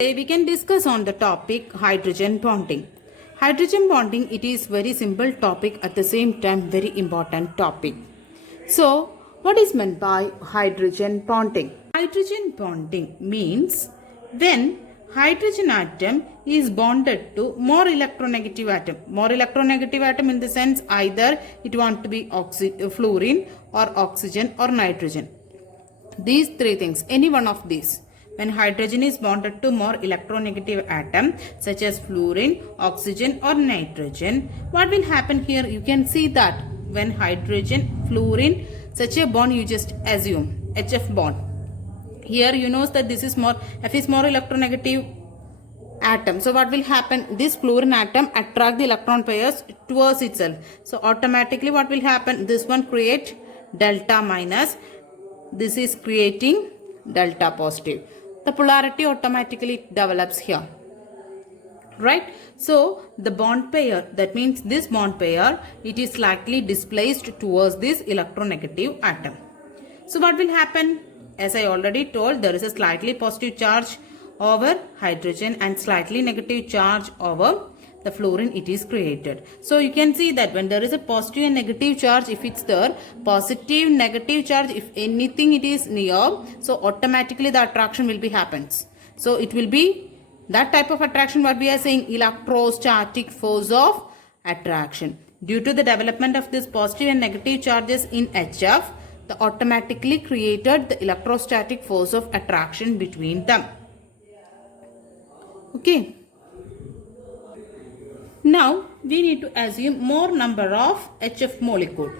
Today we can discuss on the topic hydrogen bonding. Hydrogen bonding, it is very simple topic, at the same time very important topic. So what is meant by hydrogen bonding? Hydrogen bonding means when hydrogen atom is bonded to more electronegative atom. More electronegative atom in the sense either it want to be fluorine or oxygen or nitrogen. These three things, any one of these. When hydrogen is bonded to more electronegative atom such as fluorine, oxygen or nitrogen, what will happen here? You can see that when hydrogen, fluorine, such a bond you just assume, HF bond. Here you know that this is more, F is more electronegative atom. So what will happen? This fluorine atom attract the electron pairs towards itself. So automatically what will happen? This one create delta minus. This is creating delta positive. The polarity automatically develops here, right? So the bond pair, that means this bond pair, it is slightly displaced towards this electronegative atom. So what will happen? As I already told, there is a slightly positive charge over hydrogen and slightly negative charge over the fluorine it is created. So you can see that when there is a positive and negative charge, if it's there, positive, negative charge, if anything it is near, so automatically the attraction will be happens. So it will be that type of attraction what we are saying, electrostatic force of attraction. Due to the development of this positive and negative charges in HF, the automatically created the electrostatic force of attraction between them. Okay. Now we need to assume more number of HF molecule.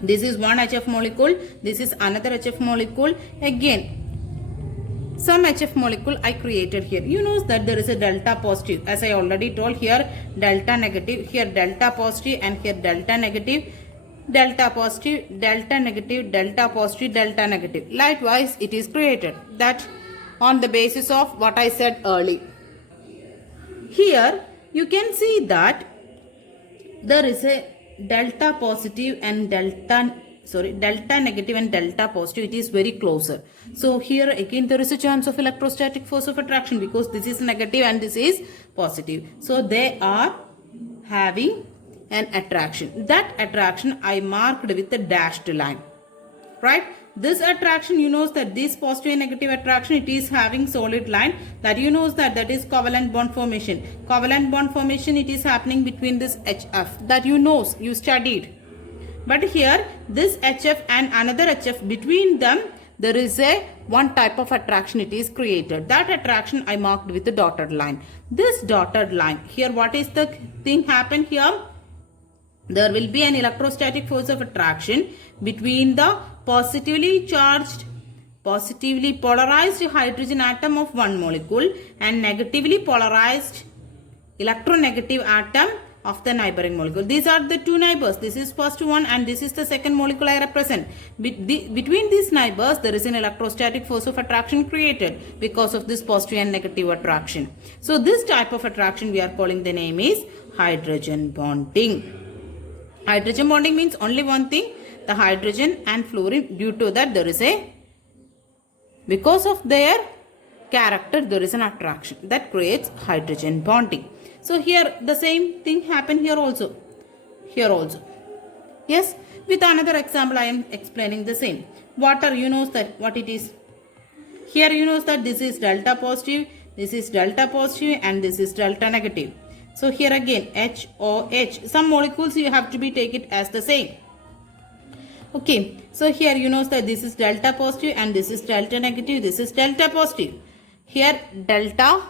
This is one HF molecule, this is another HF molecule. Again, some HF molecule I created here. You know that there is a delta positive. As I already told, here delta negative, here delta positive and here delta negative, delta positive, delta negative, delta positive, delta negative. Likewise, it is created. That on the basis of what I said earlier. Here you can see that there is a delta positive and delta negative and delta positive. It is very closer. So here again there is a chance of electrostatic force of attraction because this is negative and this is positive. So they are having an attraction. That attraction I marked with a dashed line, right? This attraction, you know that this positive and negative attraction, it is having solid line, that you know that is covalent bond formation. Covalent bond formation, it is happening between this HF, that you know, you studied. But here this HF and another HF, between them there is a one type of attraction it is created. That attraction I marked with the dotted line. This dotted line, here what is the thing happen here? There will be an electrostatic force of attraction between the positively charged, positively polarized hydrogen atom of one molecule and negatively polarized electronegative atom of the neighboring molecule. These are the two neighbors. This is first one and this is the second molecule I represent. Between these neighbors, there is an electrostatic force of attraction created because of this positive and negative attraction. So this type of attraction we are calling, the name is hydrogen bonding. Hydrogen bonding means only one thing, the hydrogen and fluorine, due to that there is a, because of their character, there is an attraction that creates hydrogen bonding. So here the same thing happen here also. Here also. Yes, with another example I am explaining the same. Water, you know that what it is. Here you know that this is delta positive, this is delta positive and this is delta negative. So here again HOH, some molecules you have to be take it as the same. Okay, so here you know that this is delta positive and this is delta negative, this is delta positive. Here delta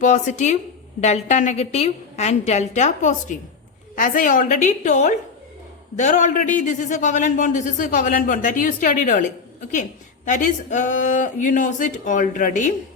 positive, delta negative and delta positive. As I already told, there already this is a covalent bond, this is a covalent bond, that you studied earlier. Okay, that is you know it already.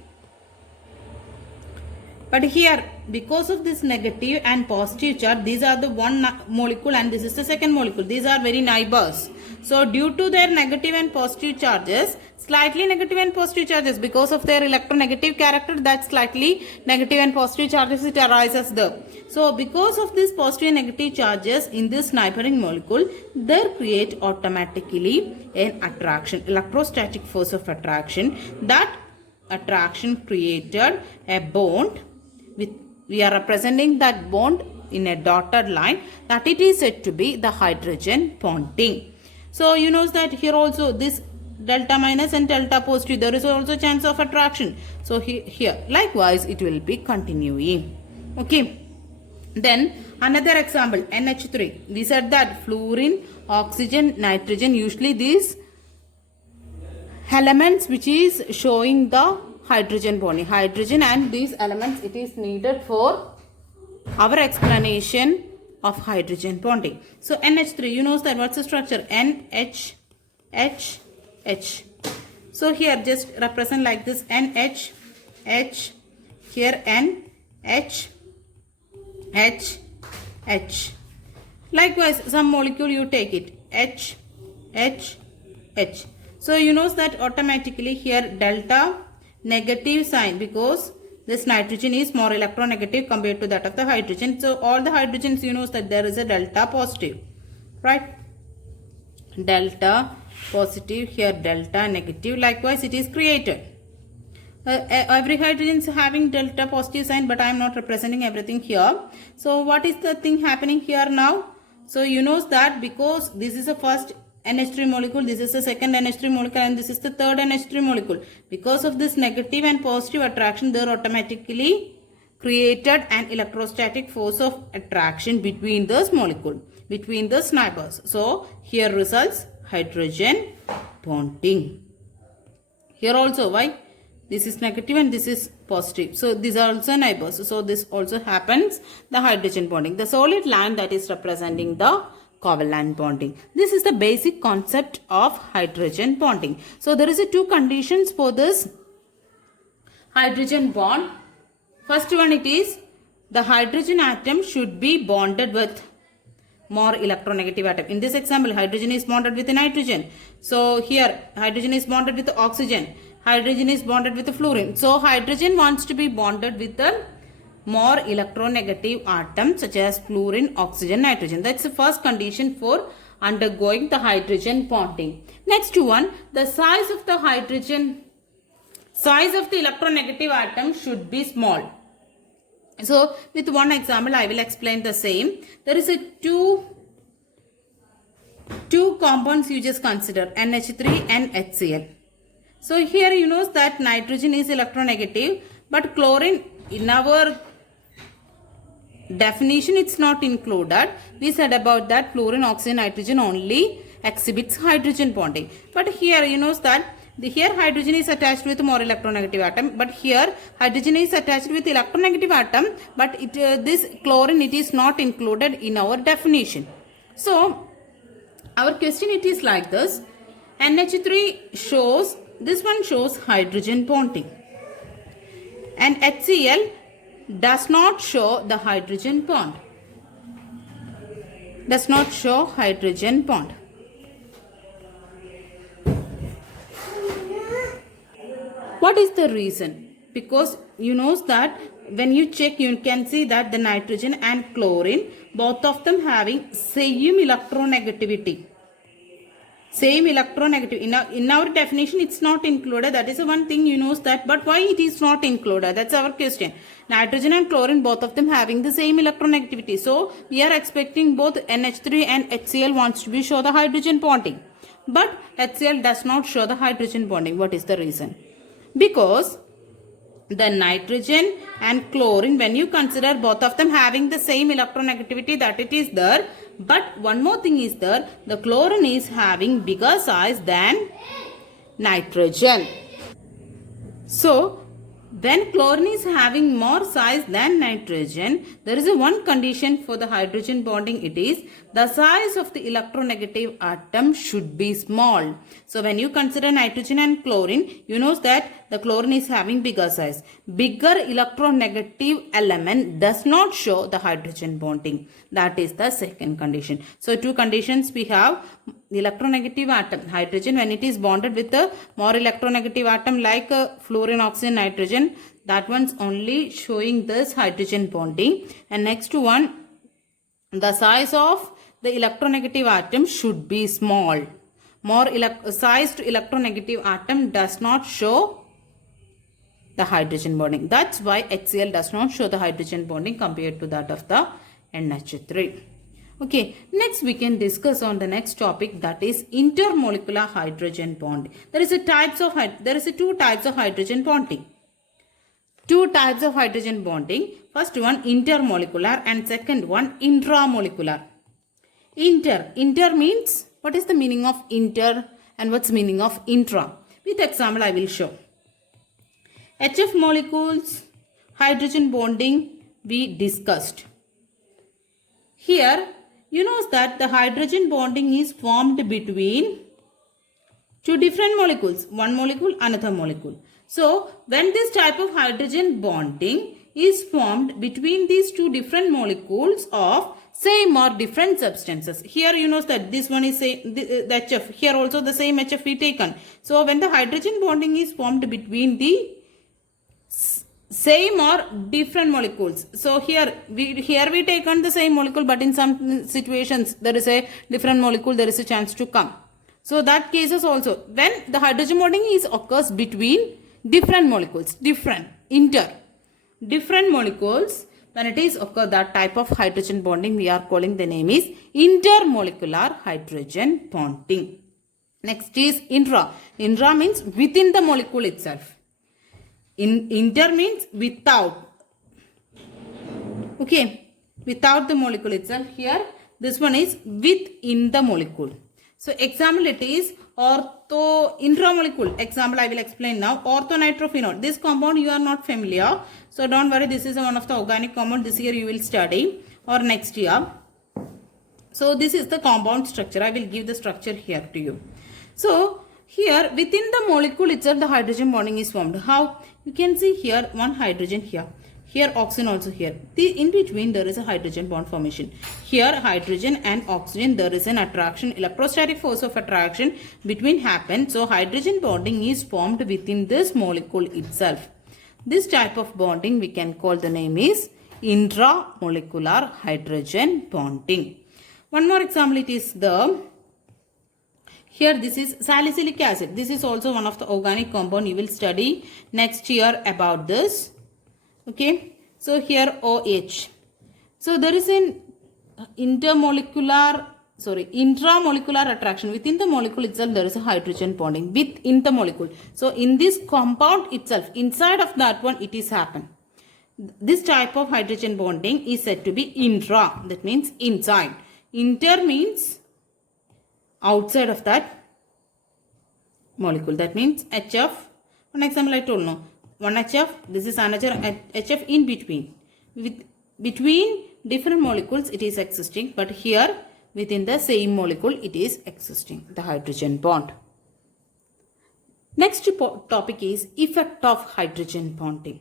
But here, because of this negative and positive charge, these are the one molecule and this is the second molecule. These are very neighbors. So due to their negative and positive charges, slightly negative and positive charges, because of their electronegative character, that slightly negative and positive charges, it arises there. So because of this positive and negative charges in this neighboring molecule, they create automatically an attraction, electrostatic force of attraction, that attraction created a bond with, we are representing that bond in a dotted line, that it is said to be the hydrogen bonding. So you know that here also this delta minus and delta positive, there is also chance of attraction. So here likewise it will be continuing. Okay. Then another example, NH3. We said that fluorine, oxygen, nitrogen, usually these elements which is showing the hydrogen bonding. Hydrogen and these elements, it is needed for our explanation of hydrogen bonding. So NH3, you know that what's the structure? NH, H, H. So here just represent like this, NH, H, here N, H, H, H. Likewise, some molecule you take it, H, H, H. So you know that automatically here delta negative sign, because this nitrogen is more electronegative compared to that of the hydrogen. So all the hydrogens, you know that there is a delta positive, right? Delta positive, here delta negative. Likewise, it is created. Every hydrogen is having delta positive sign, but I am not representing everything here. So what is the thing happening here now? So you know that because this is the first NH3 molecule, this is the second NH3 molecule, and this is the third NH3 molecule. Because of this negative and positive attraction, they are automatically created an electrostatic force of attraction between those molecules, between the neighbors. So here results hydrogen bonding. Here also, why? This is negative and this is positive. So these are also neighbors. So this also happens, the hydrogen bonding. The solid line that is representing the covalent bonding. This is the basic concept of hydrogen bonding. So there is two conditions for this hydrogen bond. First one, it is the hydrogen atom should be bonded with more electronegative atom. In this example, hydrogen is bonded with nitrogen. So here hydrogen is bonded with oxygen. Hydrogen is bonded with fluorine. So hydrogen wants to be bonded with a more electronegative atom such as fluorine, oxygen, nitrogen. That's the first condition for undergoing the hydrogen bonding. Next one, the size of the hydrogen, size of the electronegative atom should be small. So with one example I will explain the same. There is a two compounds you just consider, NH3 and HCl. So here you know that nitrogen is electronegative, but chlorine in our definition it's not included. We said about that fluorine, oxygen, nitrogen only exhibits hydrogen bonding. But here you know that here hydrogen is attached with more electronegative atom, but here hydrogen is attached with electronegative atom, but this chlorine it is not included in our definition. So our question it is like this. NH3 shows, this one shows hydrogen bonding, and HCl does not show the hydrogen bond. Does not show hydrogen bond. What is the reason? Because you know that when you check, you can see that the nitrogen and chlorine, both of them having same electronegativity. Same electronegative. In our definition, it's not included. That is the one thing you know that. But why it is not included? That's our question. Nitrogen and chlorine, both of them having the same electronegativity. So we are expecting both NH3 and HCl wants to be show the hydrogen bonding. But HCl does not show the hydrogen bonding. What is the reason? Because the nitrogen and chlorine, when you consider both of them having the same electronegativity, that it is there. But one more thing is there, the chlorine is having bigger size than nitrogen. So when chlorine is having more size than nitrogen, there is a one condition for the hydrogen bonding. It is the size of the electronegative atom should be small. So when you consider nitrogen and chlorine, you know that the chlorine is having bigger size. Bigger electronegative element does not show the hydrogen bonding. That is the second condition. So two conditions we have. Electronegative atom, hydrogen, when it is bonded with a more electronegative atom like fluorine, oxygen, nitrogen, that one's only showing this hydrogen bonding. And next one, the size of the electronegative atom should be small. More sized electronegative atom does not show the hydrogen bonding. That's why HCl does not show the hydrogen bonding compared to that of the NH3. Okay, next we can discuss on the next topic, that is intermolecular hydrogen bond. There is two types of hydrogen bonding. Two types of hydrogen bonding. First one intermolecular and second one intramolecular. Inter means, what is the meaning of inter and what's the meaning of intra? With example I will show. HF molecules, hydrogen bonding we discussed. Here you know that the hydrogen bonding is formed between two different molecules, one molecule, another molecule. So when this type of hydrogen bonding is formed between these two different molecules of same or different substances. Here you know that this one is the HF. Here also the same HF we taken. So when the hydrogen bonding is formed between the same or different molecules. So here we taken the same molecule, but in some situations there is a different molecule, there is a chance to come. So that cases also, when the hydrogen bonding occurs between different molecules, different molecules, when it is occur, that type of hydrogen bonding we are calling, the name is intermolecular hydrogen bonding. Next is intra. Intra means within the molecule itself. Inter means without. Okay, without the molecule itself. Here this one is within the molecule. So example it is intramolecule. Example I will explain now. Orthonitrophenol. This compound you are not familiar. So don't worry, this is one of the organic compound. This year you will study or next year. So this is the compound structure. I will give the structure here to you. So here within the molecule itself the hydrogen bonding is formed. How? You can see here one hydrogen here. Here oxygen also here. In between there is a hydrogen bond formation. Here hydrogen and oxygen, there is an attraction, electrostatic force of attraction between happens. So hydrogen bonding is formed within this molecule itself. This type of bonding we can call, the name is intramolecular hydrogen bonding. One more example, it is here this is salicylic acid. This is also one of the organic compound. You will study next year about this. Okay, so here OH. So there is an intramolecular attraction. Within the molecule itself there is a hydrogen bonding within the molecule. So in this compound itself, inside of that one it is happen. This type of hydrogen bonding is said to be intra. That means inside. Inter means outside of that molecule. That means HF. One example I told no. One HF, this is another HF in between. Between different molecules it is existing, but here within the same molecule it is existing, the hydrogen bond. Next topic is effect of hydrogen bonding.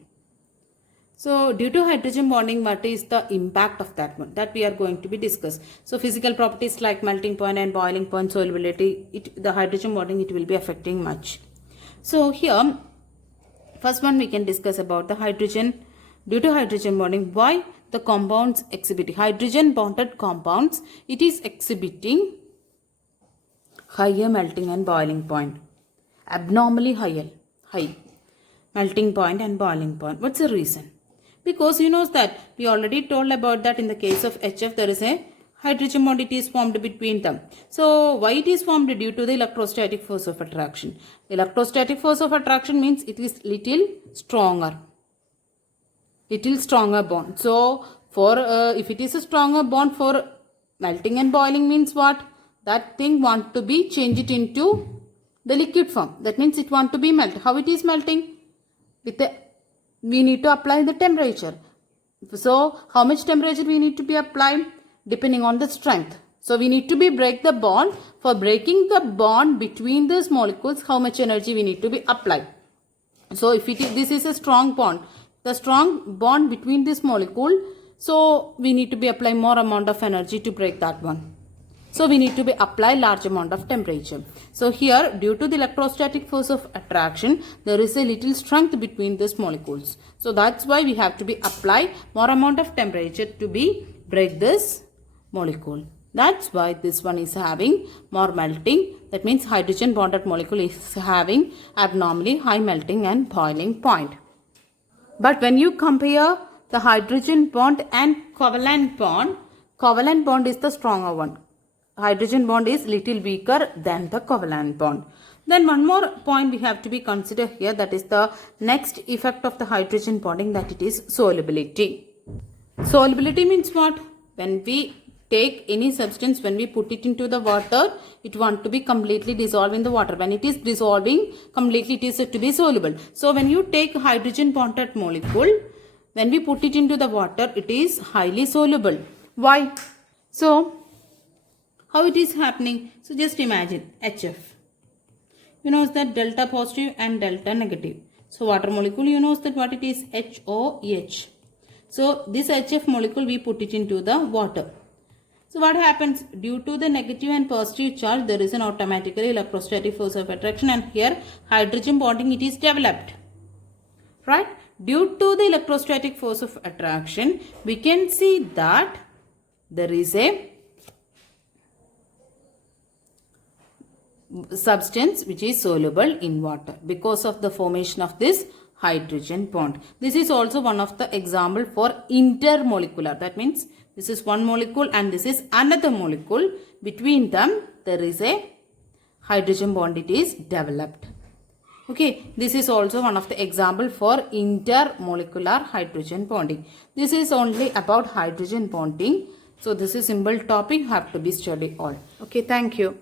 So due to hydrogen bonding, what is the impact of that one? That we are going to be discussed. So physical properties like melting point and boiling point, solubility, the hydrogen bonding, it will be affecting much. So here first one we can discuss about the hydrogen. Due to hydrogen bonding, why the compounds exhibit hydrogen bonded compounds, it is exhibiting higher melting and boiling point, abnormally high melting point and boiling point. What's the reason? Because you know that we already told about that in the case of HF there is a hydrogen bond, it is formed between them. So why it is formed? Due to the electrostatic force of attraction. Electrostatic force of attraction means it is little stronger bond. So for if it is a stronger bond for melting and boiling, means what? That thing want to be change it into the liquid form. That means it want to be melt. How it is melting? We need to apply the temperature. So how much temperature we need to be applied? Depending on the strength. So we need to break the bond. For breaking the bond between these molecules, how much energy we need to be applied? So if this is a strong bond, the strong bond between this molecule, so we need to be applying more amount of energy to break that one. So we need to be apply large amount of temperature. So here, due to the electrostatic force of attraction, there is a little strength between these molecules. So that's why we have to be apply more amount of temperature to be break this molecule. That's why this one is having more melting. That means hydrogen bonded molecule is having abnormally high melting and boiling point. But when you compare the hydrogen bond and covalent bond is the stronger one. Hydrogen bond is little weaker than the covalent bond. Then one more point we have to be considered here, that is the next effect of the hydrogen bonding, that it is solubility. Solubility means what? When we take any substance, when we put it into the water, it wants to be completely dissolved in the water. When it is dissolving completely, it is said to be soluble. So when you take hydrogen bonded molecule, when we put it into the water, it is highly soluble. Why? So how it is happening? So just imagine HF. You know that delta positive and delta negative. So water molecule, you know that what it is? HOH. So this HF molecule, we put it into the water. So what happens? Due to the negative and positive charge, there is an automatically electrostatic force of attraction, and here hydrogen bonding it is developed. Right? Due to the electrostatic force of attraction, we can see that there is a substance which is soluble in water because of the formation of this hydrogen bond. This is also one of the example for intermolecular. That means this is one molecule and this is another molecule. Between them there is a hydrogen bond, it is developed. Okay, this is also one of the example for intermolecular hydrogen bonding. This is only about hydrogen bonding. So this is simple topic, have to be studied all. Okay, thank you.